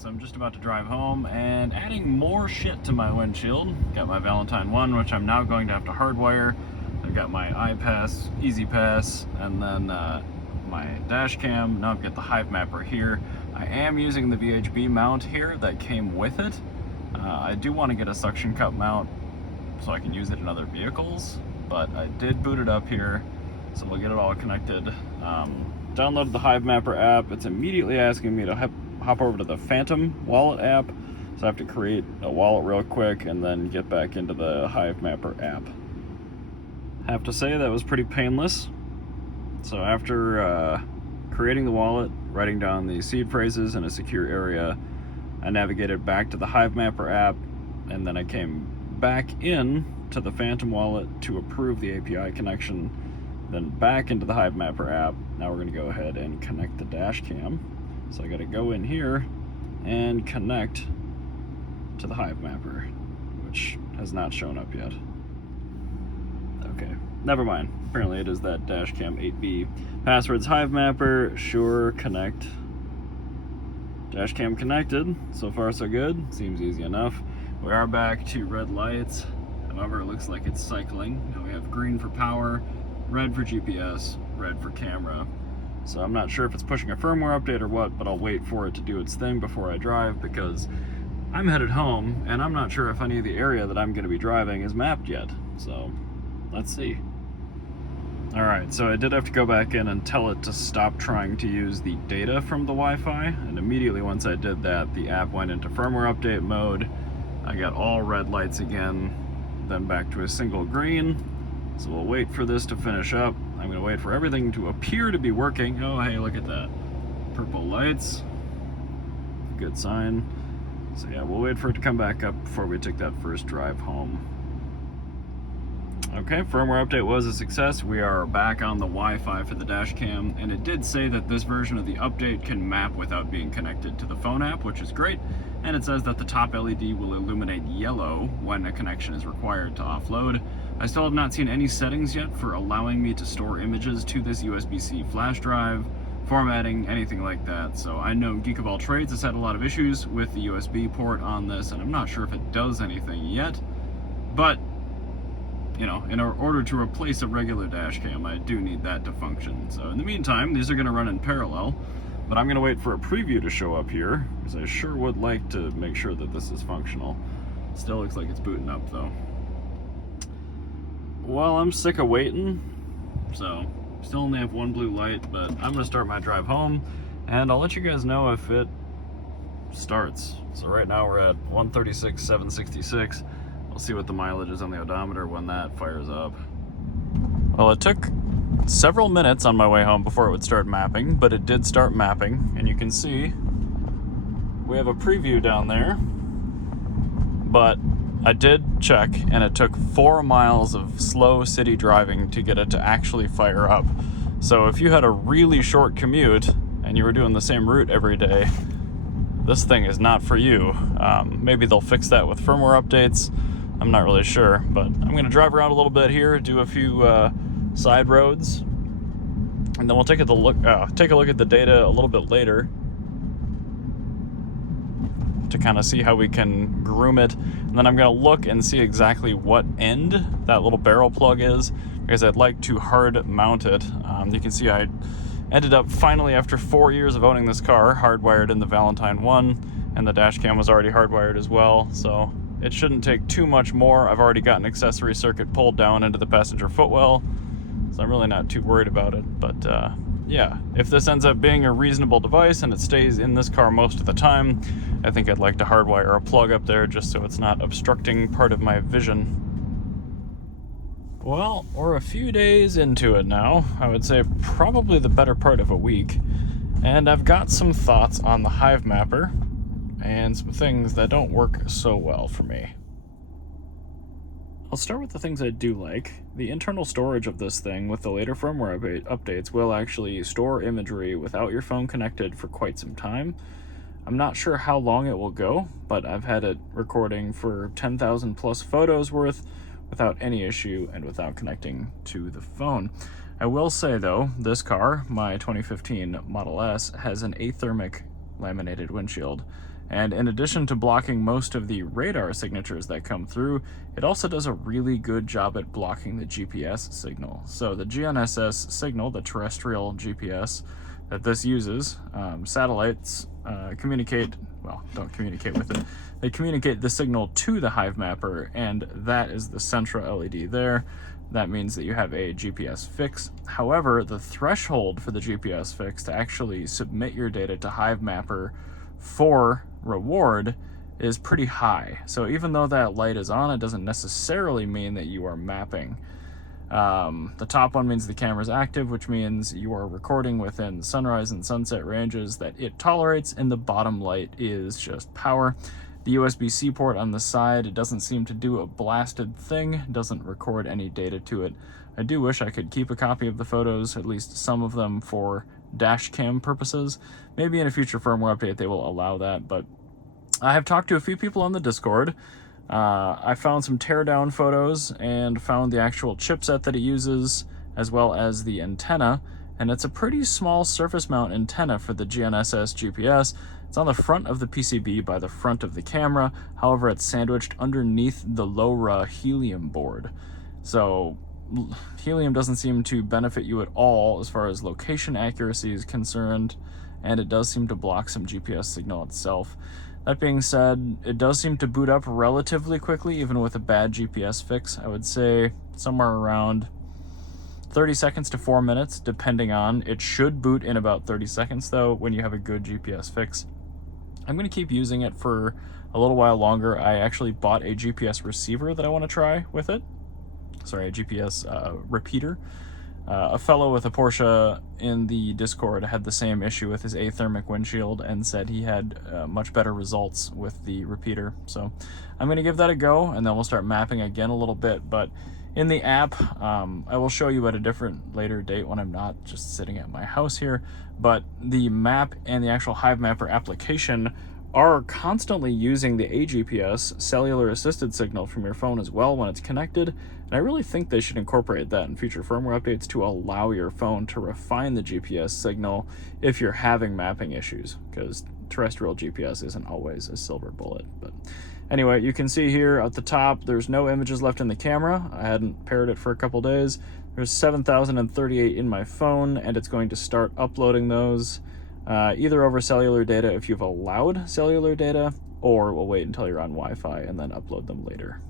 so I'm just about to drive home and adding more shit to my windshield. Got my Valentine 1, which I'm now going to have to hardwire. I've got my iPass, Easy Pass, and then my dash cam. Now I've got the Hivemapper here. I am using the VHB mount here that came with it. I do want to get a suction cup mount so I can use it in other vehicles, but I did boot it up here, so we'll get it all connected. Downloaded the Hivemapper app. It's immediately asking me to hop over to the Phantom wallet app, so I have to create a wallet real quick and then get back into the Hivemapper app. Have to say that was pretty painless. So after creating the wallet, writing down the seed phrases in a secure area, I navigated back to the Hivemapper app, and then I came back in to the Phantom wallet to approve the API connection, then back into the Hivemapper app. Now we're going to go ahead and connect the dash cam. So I got to go in here and connect to the Hivemapper, which has not shown up yet. Okay, never mind. Apparently it is that dashcam 8B. Password's Hivemapper, sure, connect. Dashcam connected. So far so good. Seems easy enough. We are back to red lights. However, it looks like it's cycling. Now we have green for power, red for GPS, red for camera. So I'm not sure if it's pushing a firmware update or what, but I'll wait for it to do its thing before I drive, because I'm headed home and I'm not sure if any of the area that I'm going to be driving is mapped yet. So let's see. Alright, so I did have to go back in and tell it to stop trying to use the data from the Wi-Fi, and immediately once I did that, the app went into firmware update mode. I got all red lights again, then back to a single green. So we'll wait for this to finish up. I'm going to wait for everything to appear to be working. Oh, hey, look at that. Purple lights. Good sign. So yeah, we'll wait for it to come back up before we take that first drive home. Okay, firmware update was a success. We are back on the Wi-Fi for the dash cam, and it did say that this version of the update can map without being connected to the phone app, which is great. And it says that the top LED will illuminate yellow when a connection is required to offload. I still have not seen any settings yet for allowing me to store images to this USB-C flash drive, formatting, anything like that. So I know Geek of All Trades has had a lot of issues with the USB port on this, and I'm not sure if it does anything yet. But you know, in order to replace a regular dash cam, I do need that to function. So in the meantime, these are going to run in parallel, but I'm going to wait for a preview to show up here, because I sure would like to make sure that this is functional. Still looks like it's booting up though. Well, I'm sick of waiting, so still only have one blue light, but I'm going to start my drive home, and I'll let you guys know if it starts. So right now we're at 136,766. We'll see what the mileage is on the odometer when that fires up. Well, it took several minutes on my way home before it would start mapping, but it did start mapping, and you can see we have a preview down there. But I did check, and it took 4 miles of slow city driving to get it to actually fire up. So if you had a really short commute and you were doing the same route every day, this thing is not for you. Maybe they'll fix that with firmware updates. I'm not really sure, but I'm going to drive around a little bit here, do a few side roads, and then we'll take a look at the data a little bit later to kind of see how we can groom it. And then I'm going to look and see exactly what end that little barrel plug is, because I'd like to hard mount it. You can see I ended up finally, after 4 years of owning this car, hardwired in the Valentine 1, and the dash cam was already hardwired as well, so it shouldn't take too much more. I've already got an accessory circuit pulled down into the passenger footwell, so I'm really not too worried about it. But yeah, if this ends up being a reasonable device and it stays in this car most of the time, I think I'd like to hardwire a plug up there just so it's not obstructing part of my vision. Well, we're a few days into it now. I would say probably the better part of a week. And I've got some thoughts on the Hivemapper and some things that don't work so well for me. I'll start with the things I do like. The internal storage of this thing with the later firmware updates will actually store imagery without your phone connected for quite some time. I'm not sure how long it will go, but I've had it recording for 10,000 plus photos worth without any issue and without connecting to the phone. I will say though, this car, my 2015 Model S, has an Athermic laminated windshield, And in addition to blocking most of the radar signatures that come through, it also does a really good job at blocking the GPS signal. So the GNSS signal, the terrestrial GPS that this uses, satellites communicate, well, don't communicate with it. They communicate the signal to the Hivemapper, and that is the central LED there. That means that you have a GPS fix. However, the threshold for the GPS fix to actually submit your data to Hivemapper for reward is pretty high. So even though that light is on, it doesn't necessarily mean that you are mapping. The top one means the camera is active, which means you are recording within sunrise and sunset ranges that it tolerates, and the bottom light is just power. The USB-C port on the side, it doesn't seem to do a blasted thing, doesn't record any data to it. I do wish I could keep a copy of the photos, at least some of them, for dash cam purposes. Maybe in a future firmware update they will allow that, but I have talked to a few people on the Discord. I found some teardown photos and found the actual chipset that it uses, as well as the antenna, and it's a pretty small surface mount antenna for the GNSS GPS. It's on the front of the PCB by the front of the camera. However, it's sandwiched underneath the LoRa helium board. So helium doesn't seem to benefit you at all as far as location accuracy is concerned, and it does seem to block some GPS signal itself. That being said, it does seem to boot up relatively quickly, even with a bad GPS fix. I would say somewhere around 30 seconds to 4 minutes, depending on. It should boot in about 30 seconds, though, when you have a good GPS fix. I'm going to keep using it for a little while longer. I actually bought a GPS receiver that I want to try with it. Sorry, a GPS repeater. A fellow with a Porsche in the Discord had the same issue with his Athermic windshield and said he had much better results with the repeater. So I'm going to give that a go, and then we'll start mapping again a little bit. But in the app, I will show you at a different later date when I'm not just sitting at my house here, but the map and the actual Hivemapper application are constantly using the AGPS cellular assisted signal from your phone as well when it's connected, and I really think they should incorporate that in future firmware updates to allow your phone to refine the GPS signal if you're having mapping issues, because terrestrial GPS isn't always a silver bullet. But anyway, you can see here at the top there's no images left in the camera. I hadn't paired it for a couple days. There's 7,038 in my phone, and it's going to start uploading those either over cellular data if you've allowed cellular data, or we'll wait until you're on Wi-Fi and then upload them later.